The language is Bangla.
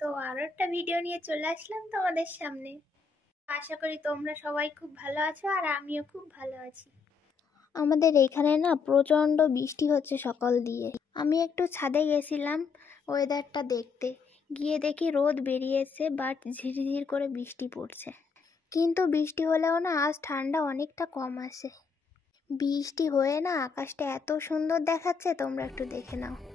তো আরো একটা ভিডিও নিয়ে চলে আসলাম তোমাদের সামনে। আশা করি তোমরা সবাই খুব ভালো আছো আর আমিও খুব ভালো আছি। আমাদের এখানে না প্রচণ্ড বৃষ্টি হচ্ছে সকাল দিয়ে। আমি একটু ছাদে গেছিলাম ওয়েদারটা দেখতে, গিয়ে দেখি রোদ বেরিয়েছে বাট ঝিরিঝির করে বৃষ্টি পড়ছে। কিন্তু বৃষ্টি হলেও না আজ ঠান্ডা অনেকটা কম আছে। বৃষ্টি হয়ে না আকাশটা এত সুন্দর দেখাচ্ছে, তোমরা একটু দেখে নাও।